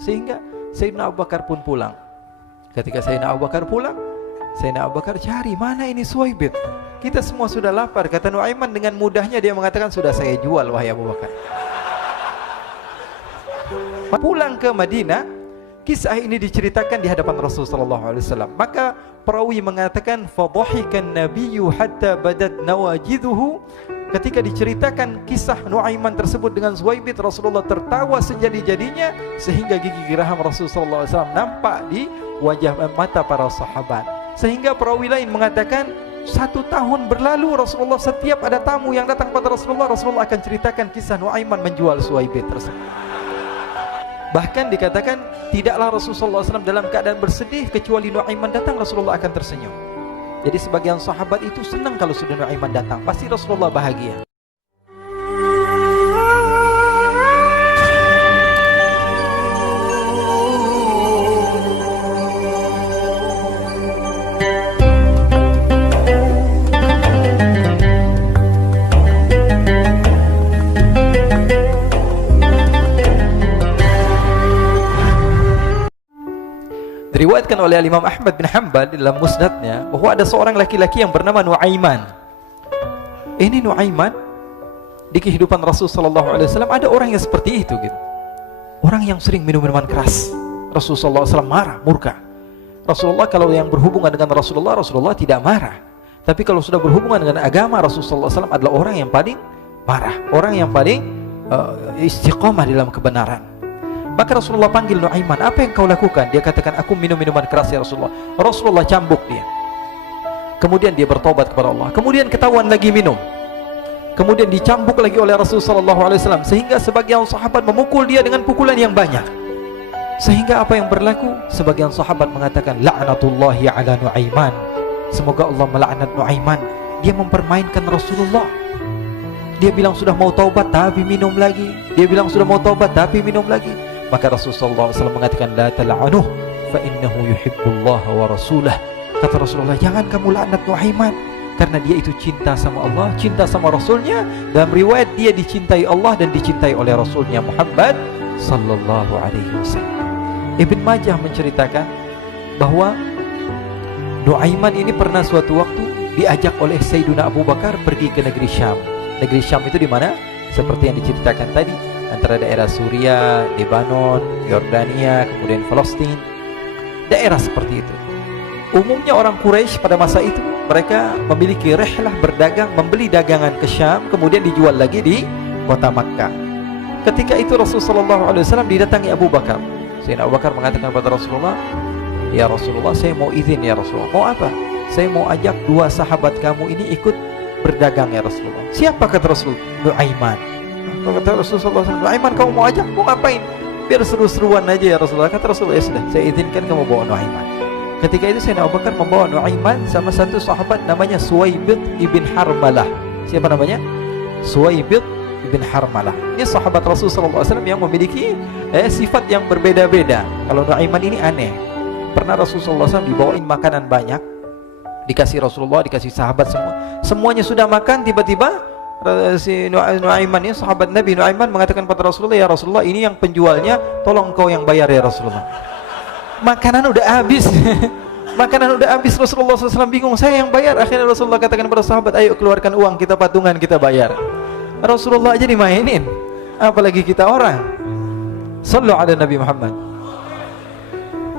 Sehingga Sayyidina Abu Bakar pun pulang. Ketika Sayyidina Abu Bakar pulang, Sayyidina Abu Bakar cari, mana ini Suwaibit? Kita semua sudah lapar. Kata Nuaiman dengan mudahnya dia mengatakan, sudah saya jual wahai Abu Bakar. Pulang ke Madinah, kisah ini diceritakan di hadapan Rasulullah SAW. Maka perawi mengatakan, fadhahikan nabiyyu hatta badat nawajiduhu. Ketika diceritakan kisah Nuaiman tersebut dengan Suwaibit, Rasulullah tertawa sejadi-jadinya sehingga gigi geraham Rasulullah SAW nampak di wajah mata para sahabat. Sehingga perawi lain mengatakan, 1 tahun berlalu Rasulullah setiap ada tamu yang datang pada Rasulullah akan ceritakan kisah Nuaiman menjual Suwaibit tersebut. Bahkan dikatakan tidaklah Rasulullah SAW dalam keadaan bersedih kecuali Nuaiman datang Rasulullah akan tersenyum. Jadi sebagian sahabat itu senang kalau sudah Nuaiman datang, pasti Rasulullah bahagia. Diriwayatkan oleh Imam Ahmad bin Hanbal dalam musnadnya bahwa ada seorang laki-laki yang bernama Nuaiman. Ini Nuaiman di kehidupan Rasulullah SAW ada orang yang seperti itu gitu. Orang yang sering minum minuman keras. Rasulullah SAW marah, murka. Rasulullah kalau yang berhubungan dengan Rasulullah tidak marah. Tapi kalau sudah berhubungan dengan agama, Rasulullah SAW adalah orang yang paling marah, orang yang paling istiqamah dalam kebenaran. Maka Rasulullah panggil Nuaiman, apa yang kau lakukan? Dia katakan, aku minum minuman keras ya Rasulullah. Rasulullah cambuk dia. Kemudian dia bertobat kepada Allah. Kemudian ketahuan lagi minum. Kemudian dicambuk lagi oleh Rasulullah SAW. Sehingga sebagian sahabat memukul dia dengan pukulan yang banyak. Sehingga apa yang berlaku? Sebagian sahabat mengatakan, la'natullahi ala Nuaiman. Semoga Allah melaknat Nuaiman. Dia mempermainkan Rasulullah. Dia bilang sudah mau taubat tapi minum lagi. Dia bilang sudah mau taubat tapi minum lagi. Maka Rasulullah SAW mengatakan, la tal'anuh fa innahu yuhibbullah wa rasulah. Kata Rasulullah, jangan kamu laknat Nuaiman, karena dia itu cinta sama Allah, cinta sama Rasulnya. Dalam riwayat dia dicintai Allah dan dicintai oleh Rasulnya Muhammad sallallahu alaihi wasallam. Ibn Majah menceritakan bahwa Nuaiman ini pernah suatu waktu diajak oleh Sayyidina Abu Bakar pergi ke negeri Syam. Negeri Syam itu di mana? Seperti yang diceritakan tadi, antara daerah Suria, Lebanon, Yordania, kemudian Palestina, daerah seperti itu. Umumnya orang Quraisy pada masa itu mereka memiliki rihlah berdagang, membeli dagangan ke Syam, kemudian dijual lagi di kota Makkah. Ketika itu Rasulullah SAW didatangi Abu Bakar. Sayyidina Abu Bakar mengatakan kepada Rasulullah, ya Rasulullah, saya mau izin ya Rasulullah. Mau apa? Saya mau ajak 2 sahabat kamu ini ikut berdagang ya Rasulullah. Siapa? Kata Rasulullah, Nuaiman. Kata Rasulullah, Nuaiman kamu mau ajak? Mau ngapain? Biar seru-seruan aja ya Rasulullah. Kata Rasulullah, ya sudah, saya izinkan kamu bawa Nuaiman. Ketika itu Sayyidina Abu Bakar membawa Nuaiman sama satu sahabat namanya Suwaibit ibn Harmalah. Siapa namanya? Suwaibit ibn Harmalah. Ini sahabat Rasulullah SAW yang memiliki sifat yang berbeda-beda. Kalau Nuaiman ini aneh. Pernah Rasulullah SAW dibawain makanan banyak, dikasih Rasulullah, dikasih sahabat semua. Semuanya sudah makan, tiba-tiba si Nuaiman ini, sahabat Nabi Nuaiman mengatakan kepada Rasulullah, ya Rasulullah, ini yang penjualnya, tolong kau yang bayar ya Rasulullah. Makanan udah habis. Makanan udah habis. Rasulullah SAW bingung, saya yang bayar. Akhirnya Rasulullah katakan kepada sahabat, ayo keluarkan uang, kita patungan, kita bayar. Rasulullah aja dimainin, apalagi kita orang. Sallu ala Nabi Muhammad.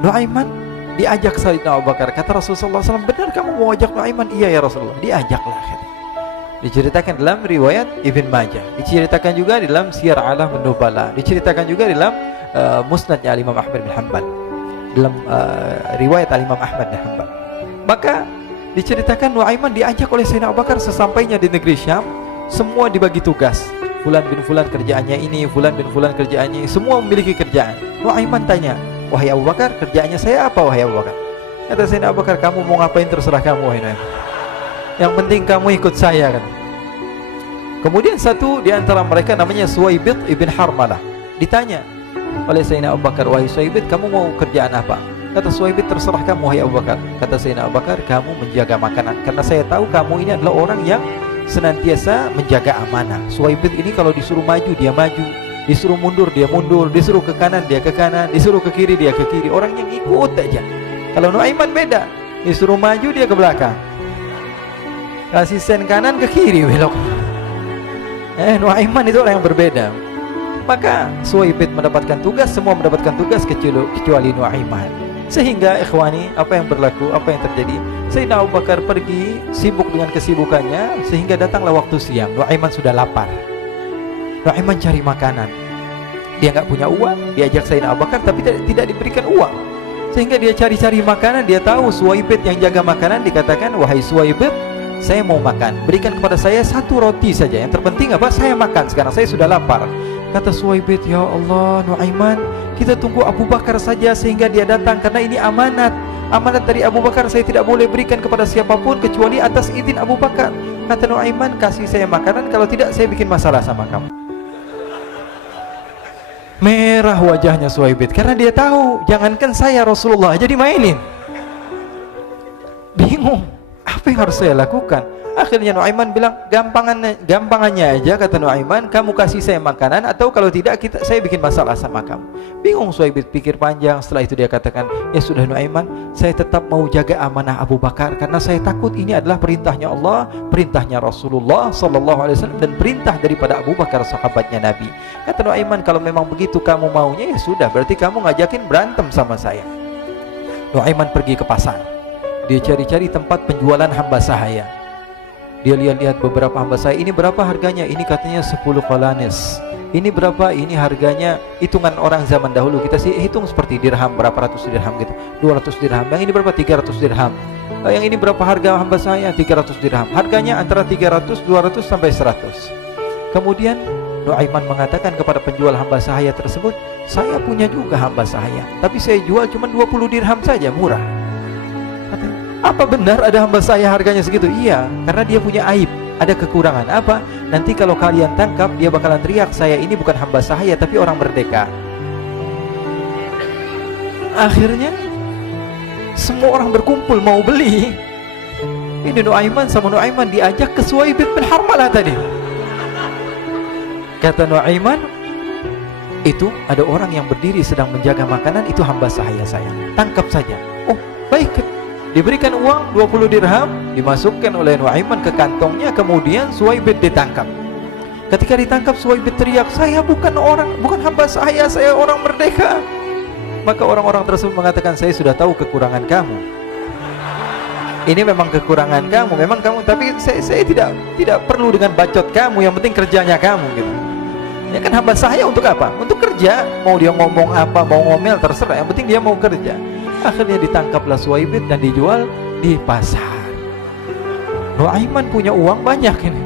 Nuaiman diajak Sayyidina Abu Bakar. Kata Rasulullah SAW, benar kamu mau ajak Nuaiman? Iya ya Rasulullah. Diajaklah akhirnya. Diceritakan dalam riwayat Ibn Majah, diceritakan juga dalam Siyar A'lam An-Nubala, diceritakan juga dalam musnadnya Imam Ahmad bin Hanbal, dalam riwayat Imam Ahmad bin Hanbal. Maka diceritakan Nuaiman diajak oleh Sayyidina Abu Bakar. Sesampainya di negeri Syam, semua dibagi tugas. Fulan bin Fulan kerjaannya ini, Fulan bin Fulan kerjaannya ini, semua memiliki kerjaan. Nuaiman tanya, wahai Abu Bakar, kerjaannya saya apa wahai Abu Bakar? Kata Sayyidina Abu Bakar, kamu mau ngapain terserah kamu wahai Nuaiman. Yang penting kamu ikut saya kan. Kemudian satu di antara mereka namanya Suwaibit ibn Harmalah ditanya oleh Sayyidina Abu Bakar, wahai Suwaibit, kamu mau kerjaan apa? Kata Suwaibit, terserah kamu wahai Abu Bakar. Kata Sayyidina Abu Bakar, kamu menjaga makanan, karena saya tahu kamu ini adalah orang yang senantiasa menjaga amanah. Suwaibit ini kalau disuruh maju dia maju, Disuruh mundur dia mundur, disuruh ke kanan dia ke kanan, disuruh ke kiri dia ke kiri. Orangnya ngikut aja. Kalau Nuaiman beda, disuruh maju dia ke belakang, kasih sen kanan ke kiri belok. Nuaiman itu orang yang berbeda. Maka Suwaibid mendapatkan tugas, semua mendapatkan tugas kecuali Nuaiman. Sehingga ikhwani, apa yang berlaku, apa yang terjadi, Sayyidina Abu Bakar pergi sibuk dengan kesibukannya, sehingga datanglah waktu siang. Nuaiman sudah lapar. Nuaiman cari makanan. Dia nggak punya uang, diajak Sayyidina Abu Bakar tapi tidak diberikan uang. Sehingga dia cari-cari makanan. Dia tahu Suwaibid yang jaga makanan, dikatakan, wahai Suwaibid, saya mau makan, berikan kepada saya 1 roti saja. Yang terpenting apa? Saya makan sekarang, saya sudah lapar. Kata Suwaibid, ya Allah Nuaiman, kita tunggu Abu Bakar saja sehingga dia datang, karena ini amanat. Amanat dari Abu Bakar, saya tidak boleh berikan kepada siapapun kecuali atas izin Abu Bakar. Kata Nuaiman, kasih saya makanan, kalau tidak saya bikin masalah sama kamu. Merah wajahnya Suwaibid, karena dia tahu, jangankan saya, Rasulullah jadi mainin. Bingung, apa yang harus saya lakukan? Akhirnya Nuaiman bilang, gampangannya aja, kata Nuaiman, kamu kasih saya makanan, atau kalau tidak saya bikin masalah sama kamu. Bingung Suwaibid, pikir panjang. Setelah itu dia katakan, ya sudah Nuaiman, saya tetap mau jaga amanah Abu Bakar, karena saya takut ini adalah perintahnya Allah, perintahnya Rasulullah SAW, dan perintah daripada Abu Bakar sahabatnya Nabi. Kata Nuaiman, kalau memang begitu kamu maunya, ya sudah, berarti kamu ngajakin berantem sama saya. Nuaiman pergi ke pasar. Dia cari-cari tempat penjualan hamba sahaya. Dia lihat-lihat beberapa hamba sahaya. Ini berapa harganya? Ini katanya 10 qalanis. Ini berapa? Ini harganya, hitungan orang zaman dahulu, kita sih hitung seperti dirham, berapa ratus dirham gitu, 200 dirham. Yang ini berapa? 300 dirham. Yang ini berapa harga hamba sahaya? 300 dirham. Harganya antara 300, 200 sampai 100. Kemudian Nuaiman mengatakan kepada penjual hamba sahaya tersebut, saya punya juga hamba sahaya, tapi saya jual cuma 20 dirham saja, murah. Katanya, apa benar ada hamba saya harganya segitu? Iya, karena dia punya aib, ada kekurangan. Apa? Nanti kalau kalian tangkap, dia bakalan teriak, saya ini bukan hamba sahaya tapi orang merdeka. Akhirnya semua orang berkumpul mau beli. Ini Nuaiman sama Nuaiman diajak ke Suwaibid bin Harmalah tadi. Kata Nuaiman, itu ada orang yang berdiri sedang menjaga makanan, itu hamba sahaya saya, tangkap saja. Oh baik. Diberikan uang 20 dirham, dimasukkan oleh Nuaiman ke kantongnya. Kemudian Suwaibid ditangkap. Ketika ditangkap, Suwaibid teriak, saya bukan hamba saya orang merdeka. Maka orang-orang tersebut mengatakan, saya sudah tahu kekurangan kamu. Ini memang kekurangan kamu, memang kamu, tapi saya tidak perlu dengan bacot kamu, yang penting kerjanya kamu gitu. Ya kan, hamba saya untuk apa? Untuk kerja. Mau dia ngomong apa, mau ngomel, terserah, yang penting dia mau kerja. Akhirnya ditangkaplah Suwaibid dan dijual di pasar. Nuaiman punya uang banyak ini.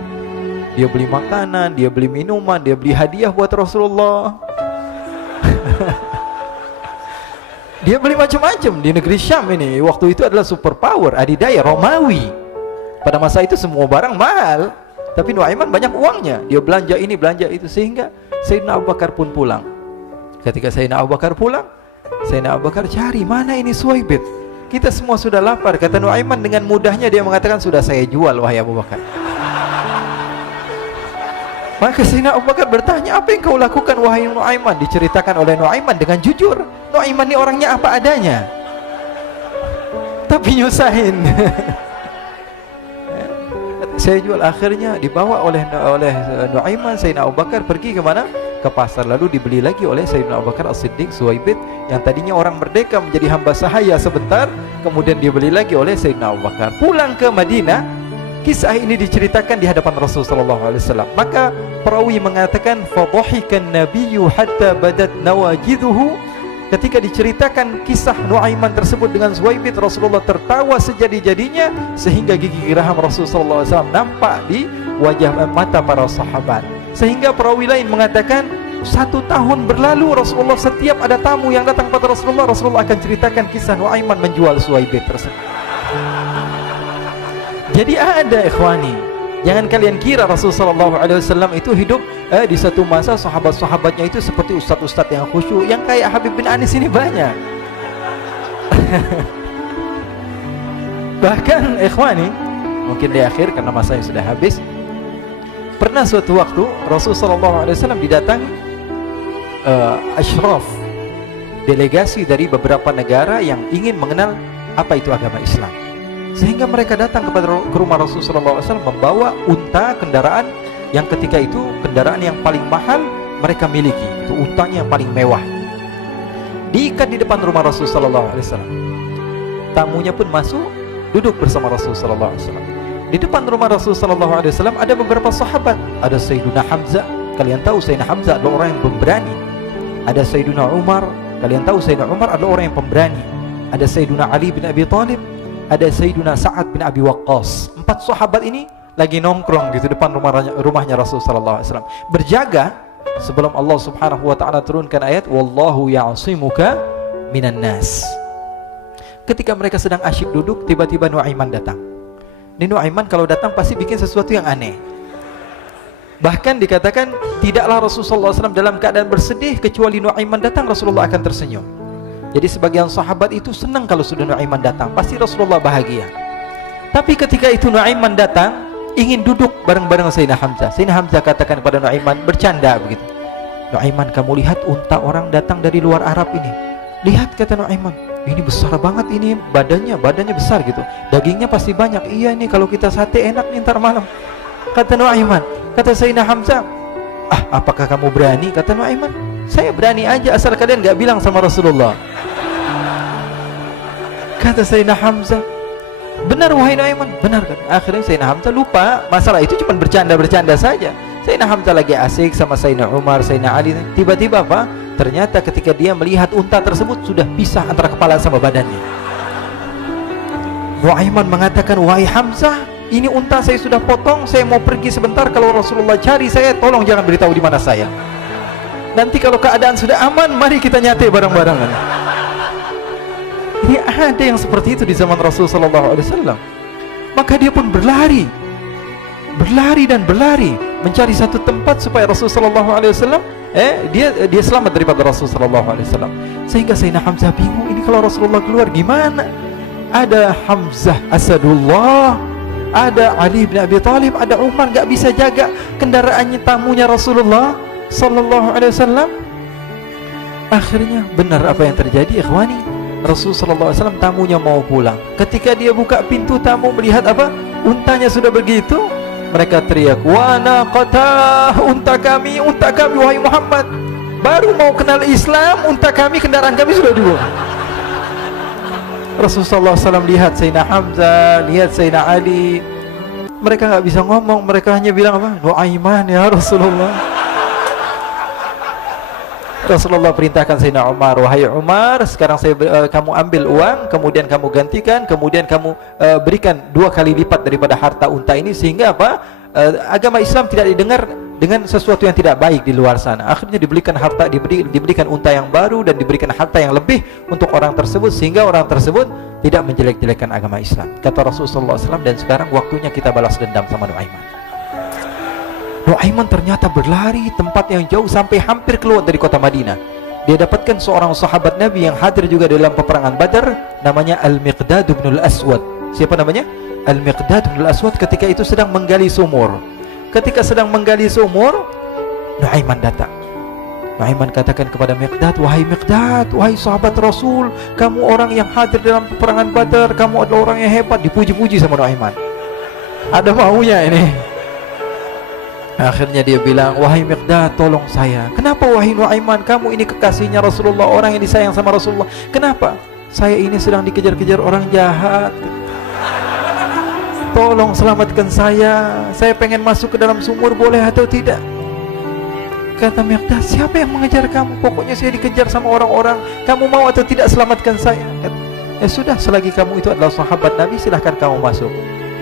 Dia beli makanan, dia beli minuman, dia beli hadiah buat Rasulullah. Dia beli macam-macam di negeri Syam ini. Waktu itu adalah superpower, adidaya Romawi. Pada masa itu semua barang mahal, tapi Nuaiman banyak uangnya. Dia belanja ini, belanja itu, sehingga Sayyidina Abu Bakar pun pulang. Ketika Sayyidina Abu Bakar pulang, Sayyidina Abu Bakar cari, mana ini Suwaibid? Kita semua sudah lapar. Kata Nuaiman dengan mudahnya dia mengatakan, sudah saya jual wahai Abu Bakar. Maka Sayyidina Abu Bakar bertanya, apa yang kau lakukan wahai Nuaiman? Diceritakan oleh Nuaiman dengan jujur. Nuaiman ini orangnya apa adanya, tapi nyusahin. Saya jual. Akhirnya dibawa oleh Nuaiman, Sayyidina Abu Bakar pergi kemana? Ke pasar. Lalu dibeli lagi oleh Sayyidina Abu Bakar As-Siddiq Suwaibid, yang tadinya orang merdeka menjadi hamba sahaya sebentar, kemudian dibeli lagi oleh Sayyidina Abu Bakar. Pulang ke Madinah, kisah ini diceritakan di hadapan Rasulullah SAW. Maka perawi mengatakan, fadhahikan nabiyyu hatta badat nawajiduhu. Ketika diceritakan kisah Nuaiman tersebut dengan Suwaibid, Rasulullah tertawa sejadi-jadinya, sehingga gigi geraham Rasulullah SAW nampak di wajah mata para sahabat. Sehingga perawi lain mengatakan, 1 tahun berlalu Rasulullah, setiap ada tamu yang datang pada Rasulullah, Rasulullah akan ceritakan kisah Nuaiman menjual Suwaibid tersebut. Jadi ada ikhwani, jangan kalian kira Rasulullah SAW itu hidup di satu masa sahabat-sahabatnya itu seperti ustadz-ustadz yang khusyuk, yang kayak Habib bin Anis ini banyak. Bahkan ikhwani, mungkin di akhir karena masanya sudah habis, pernah suatu waktu Rasulullah SAW didatangi ashraf, delegasi dari beberapa negara yang ingin mengenal apa itu agama Islam. Sehingga mereka datang ke rumah Rasulullah SAW membawa unta, kendaraan yang ketika itu kendaraan yang paling mahal mereka miliki. Itu untanya yang paling mewah. Diikat di depan rumah Rasulullah SAW. Tamunya pun masuk, duduk bersama Rasulullah SAW. Di depan rumah Rasulullah SAW ada beberapa sahabat. Ada Sayyiduna Hamzah. Kalian tahu Sayyidina Hamzah adalah orang yang pemberani. Ada Sayyiduna Umar. Kalian tahu Sayyidina Umar adalah orang yang pemberani. Ada Sayyiduna Ali bin Abi Thalib. Ada Sayyiduna Sa'ad bin Abi Waqqas. 4 sahabat ini lagi nongkrong gitu depan rumahnya Rasulullah SAW, berjaga sebelum Allah Subhanahu wa taala turunkan ayat wallahu ya'simuka minan nas. Ketika mereka sedang asyik duduk, tiba-tiba Nuaiman datang. Ini Nuaiman kalau datang pasti bikin sesuatu yang aneh. Bahkan dikatakan tidaklah Rasulullah SAW dalam keadaan bersedih, kecuali Nuaiman datang Rasulullah akan tersenyum. Jadi sebagian sahabat itu senang kalau sudah Nuaiman datang, pasti Rasulullah bahagia. Tapi ketika itu Nuaiman datang, ingin duduk bareng-bareng Sayyidina Hamzah. Sayyidina Hamzah katakan kepada Nuaiman, bercanda begitu. Nuaiman, kamu lihat unta orang datang dari luar Arab ini. Lihat, kata Nuaiman, ini besar banget ini, badannya besar gitu. Dagingnya pasti banyak. Iya, ini kalau kita sate enak nih ntar malam. Kata Nuaiman. Kata Sayyidina Hamzah, apakah kamu berani? Kata Nuaiman, saya berani aja asal kalian gak bilang sama Rasulullah. Kata Sayyidina Hamzah, benar wahai Nuaiman, benar kan? Akhirnya Sayyidina Hamzah lupa masalah itu, cuma bercanda-bercanda saja. Sayyidina Hamzah lagi asik sama Sayyidina Umar, Sayyidina Ali. Tiba-tiba apa? Ternyata ketika dia melihat unta tersebut sudah pisah antara kepala sama badannya. Nuaiman mengatakan, wahai Hamzah, ini unta saya sudah potong, saya mau pergi sebentar. Kalau Rasulullah cari saya, tolong jangan beritahu di mana saya. Nanti kalau keadaan sudah aman, mari kita nyate bareng-barengan. Ini ada yang seperti itu di zaman Rasulullah SAW. Maka dia pun berlari dan berlari mencari satu tempat supaya Rasulullah SAW dia selamat daripada Rasulullah SAW. Sehingga Sayyidina Hamzah bingung, ini kalau Rasulullah keluar gimana? Ada Hamzah Asadullah, ada Ali bin Abi Thalib, ada Umar, gak bisa jaga kendaraannya tamunya Rasulullah Sallallahu Alaihi Wasallam. Akhirnya benar apa yang terjadi, ikhwani. Rasulullah SAW tamunya mau pulang. Ketika dia buka pintu, tamu melihat apa? Untanya sudah begitu. Mereka teriak, wa naqatah, unta kami wahai Muhammad. Baru mau kenal Islam, unta kami, kendaraan kami sudah dibuang. Rasulullah SAW lihat Sayyidina Hamzah, lihat Sayyidina Ali. Mereka gak bisa ngomong, mereka hanya bilang apa? Nuaiman ya Rasulullah. Rasulullah perintahkan Sayyidina Umar, wahai Umar, sekarang kamu ambil uang, kemudian kamu gantikan, kemudian kamu berikan 2 kali lipat daripada harta unta ini, sehingga apa? Agama Islam tidak didengar dengan sesuatu yang tidak baik di luar sana. Akhirnya diberikan harta, diberikan unta yang baru dan diberikan harta yang lebih untuk orang tersebut, sehingga orang tersebut tidak menjelek-jelekan agama Islam. Kata Rasulullah SAW, dan sekarang waktunya kita balas dendam sama Nuaiman. Nuaiman ternyata berlari tempat yang jauh sampai hampir keluar dari kota Madinah. Dia dapatkan seorang sahabat Nabi yang hadir juga dalam peperangan Badar, namanya Al-Miqdad bin Al-Aswad. Siapa namanya? Al-Miqdad bin Al-Aswad ketika itu sedang menggali sumur. Ketika sedang menggali sumur, Nuaiman datang. Nuaiman katakan kepada Miqdad, wahai Miqdad, wahai sahabat Rasul, kamu orang yang hadir dalam peperangan Badar, kamu adalah orang yang hebat. Dipuji-puji sama Nuaiman. Ada maunya ini. Akhirnya dia bilang, wahai Miqdad, tolong saya. Kenapa wahai Nuaiman? Kamu ini kekasihnya Rasulullah, orang yang disayang sama Rasulullah. Kenapa? Saya ini sedang dikejar-kejar orang jahat. Tolong selamatkan saya. Saya pengen masuk ke dalam sumur, boleh atau tidak? Kata Miqdad, siapa yang mengejar kamu? Pokoknya saya dikejar sama orang-orang. Kamu mau atau tidak selamatkan saya? Kata, ya sudah, selagi kamu itu adalah sahabat Nabi, silahkan kamu masuk.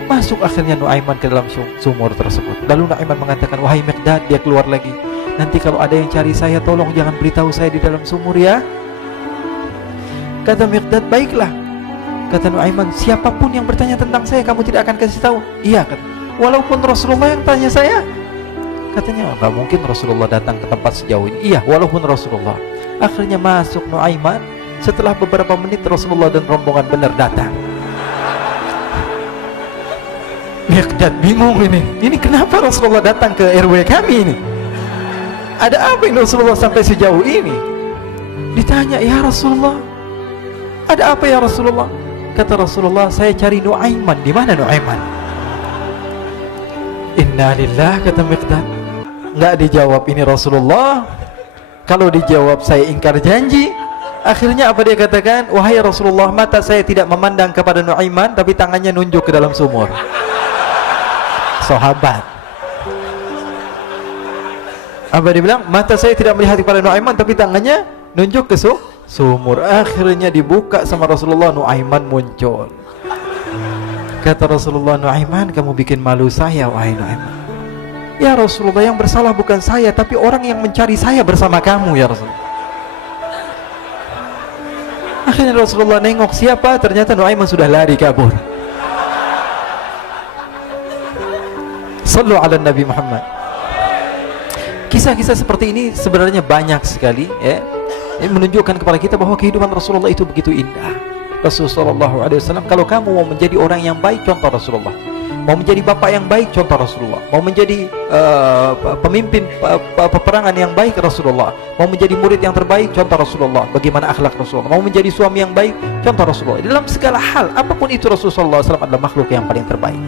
Masuk akhirnya Nuaiman ke dalam sumur tersebut. Lalu Nuaiman mengatakan, wahai Miqdad, dia keluar lagi. Nanti kalau ada yang cari saya, tolong jangan beritahu saya di dalam sumur ya. Kata Miqdad, baiklah. Kata Nuaiman, siapapun yang bertanya tentang saya, kamu tidak akan kasih tahu? Iya, kata. Walaupun Rasulullah yang tanya saya? Katanya, enggak mungkin Rasulullah datang ke tempat sejauh ini. Iya, walaupun Rasulullah. Akhirnya masuk Nuaiman. Setelah beberapa menit Rasulullah dan rombongan benar datang. Miqdad bingung ini kenapa Rasulullah datang ke RW kami ini? Ada apa ini Rasulullah sampai sejauh ini? Ditanya, ya Rasulullah, ada apa ya Rasulullah? Kata Rasulullah, saya cari Nuaiman. Di mana Nuaiman? Inna lillah, kata Miqdad. Nggak dijawab ini Rasulullah. Kalau dijawab saya ingkar janji. Akhirnya apa dia katakan? Wahai Rasulullah, mata saya tidak memandang kepada Nuaiman, tapi tangannya nunjuk ke dalam sumur. Sahabat. Apa dia bilang? Mata saya tidak melihat kepada Nuaiman, tapi tangannya nunjuk ke sumur. Akhirnya dibuka sama Rasulullah, Nuaiman muncul. Kata Rasulullah, Nuaiman, kamu bikin malu saya, wahai Nuaiman. Ya Rasulullah, yang bersalah bukan saya, tapi orang yang mencari saya bersama kamu, ya Rasulullah. Akhirnya Rasulullah nengok, siapa? Ternyata Nuaiman sudah lari kabur. Sallu ala Nabi Muhammad. Kisah-kisah seperti ini sebenarnya banyak sekali, ya. Ini menunjukkan kepada kita bahwa kehidupan Rasulullah itu begitu indah. Rasulullah SAW, kalau kamu mau menjadi orang yang baik, contoh Rasulullah. Mau menjadi bapak yang baik, contoh Rasulullah. Mau menjadi pemimpin peperangan yang baik, Rasulullah. Mau menjadi murid yang terbaik, contoh Rasulullah. Bagaimana akhlak Rasulullah. Mau menjadi suami yang baik, contoh Rasulullah. Dalam segala hal, apapun itu, Rasulullah SAW adalah makhluk yang paling terbaik.